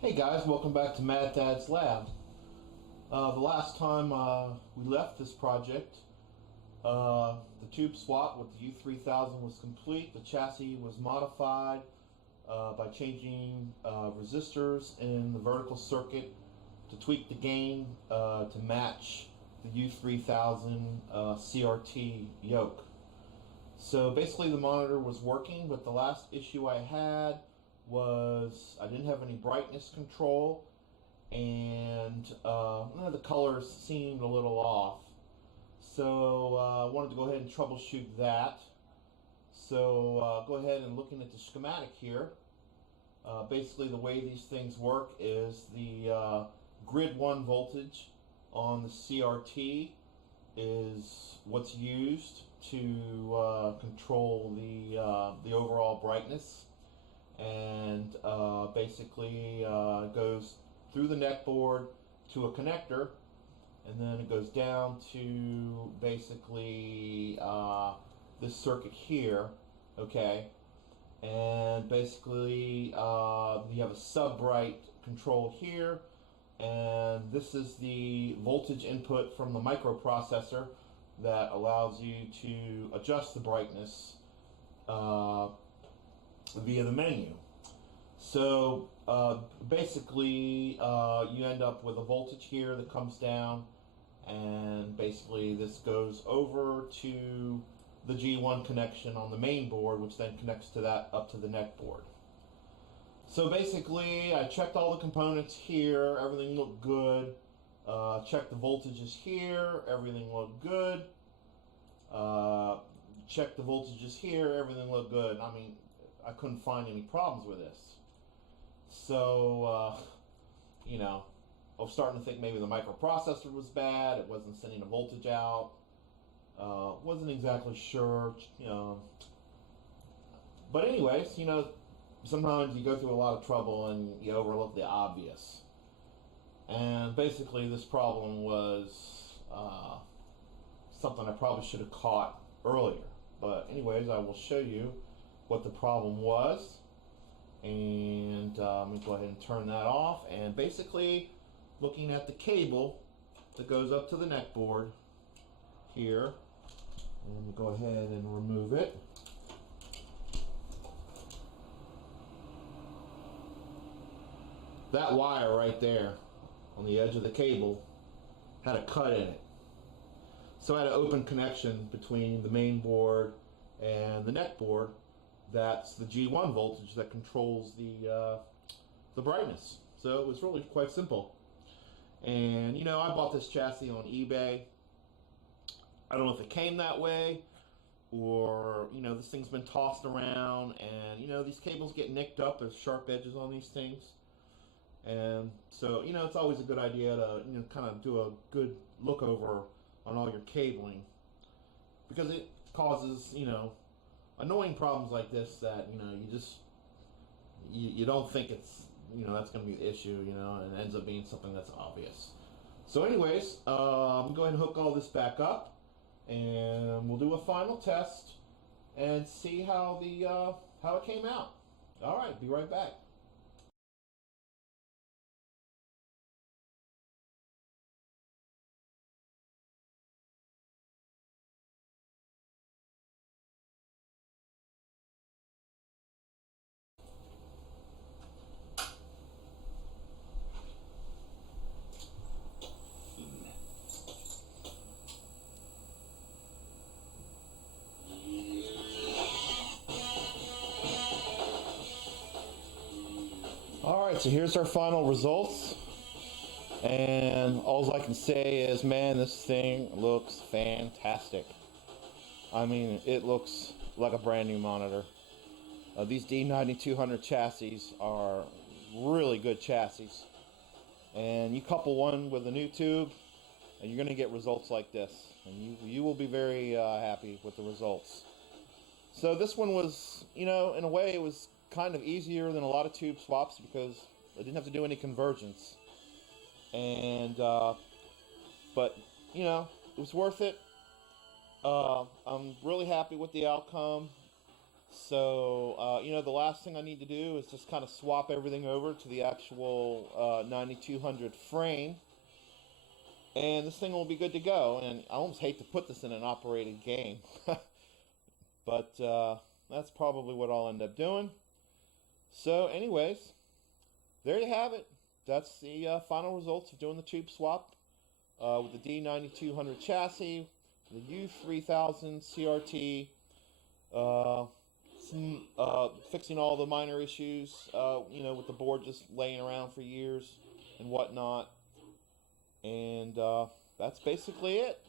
Hey guys, welcome back to Mad Dad's Lab. The last time we left this project, the tube swap with the U3000 was complete. The chassis was modified by changing resistors in the vertical circuit to tweak the gain to match the U3000 CRT yoke. So basically the monitor was working, but the last issue I had was I didn't have any brightness control, and the colors seemed a little off. So I wanted to go ahead and troubleshoot that. So go ahead and looking at the schematic here. Basically the way these things work is the grid 1 voltage on the CRT is what's used to control the overall brightness, and basically goes through the neck board to a connector, and then it goes down to basically this circuit here. Okay, and basically you have a sub-bright control here, and this is the voltage input from the microprocessor that allows you to adjust the brightness via the menu. So basically you end up with a voltage here that comes down, and basically this goes over to the G1 connection on the main board, which then connects to that up to the neck board. So basically I checked all the components here, everything looked good. Checked the voltages here, everything looked good. Checked the voltages here, everything looked good. I mean, I couldn't find any problems with this. So, I was starting to think maybe the microprocessor was bad. It wasn't sending a voltage out. Wasn't exactly sure, But anyways, sometimes you go through a lot of trouble and you overlook the obvious. And basically this problem was something I probably should have caught earlier. But anyways, I will show you what the problem was, and let me go ahead and turn that off. And basically looking at the cable that goes up to the neck board here, and let me go ahead and remove it. That wire right there on the edge of the cable had a cut in it, so I had an open connection between the main board and the neck board. That's the G1 voltage that controls the brightness. So it was really quite simple. And I bought this chassis on eBay. I don't know if it came that way, or this thing's been tossed around, and these cables get nicked up. There's sharp edges on these things, and so it's always a good idea to kind of do a good look over on all your cabling, because it causes annoying problems like this that you don't think it's that's going to be the issue, and it ends up being something that's obvious. So anyways, I'm going to hook all this back up, and we'll do a final test and see how it came out. All right, be right back. All right, so here's our final results, and all I can say is, man, this thing looks fantastic. I mean, it looks like a brand new monitor. These D9200 chassis are really good chassis, and you couple one with a new tube, and you're going to get results like this, and you will be very happy with the results. So this one was, in a way, it was kind of easier than a lot of tube swaps because I didn't have to do any convergence, and but it was worth it. I'm really happy with the outcome. So, the last thing I need to do is just kind of swap everything over to the actual 9200 frame, and this thing will be good to go. And I almost hate to put this in an operated game, but that's probably what I'll end up doing. So, anyways, there you have it. That's the final results of doing the tube swap with the D9200 chassis, the U3000 CRT, fixing all the minor issues, with the board just laying around for years and whatnot. And that's basically it.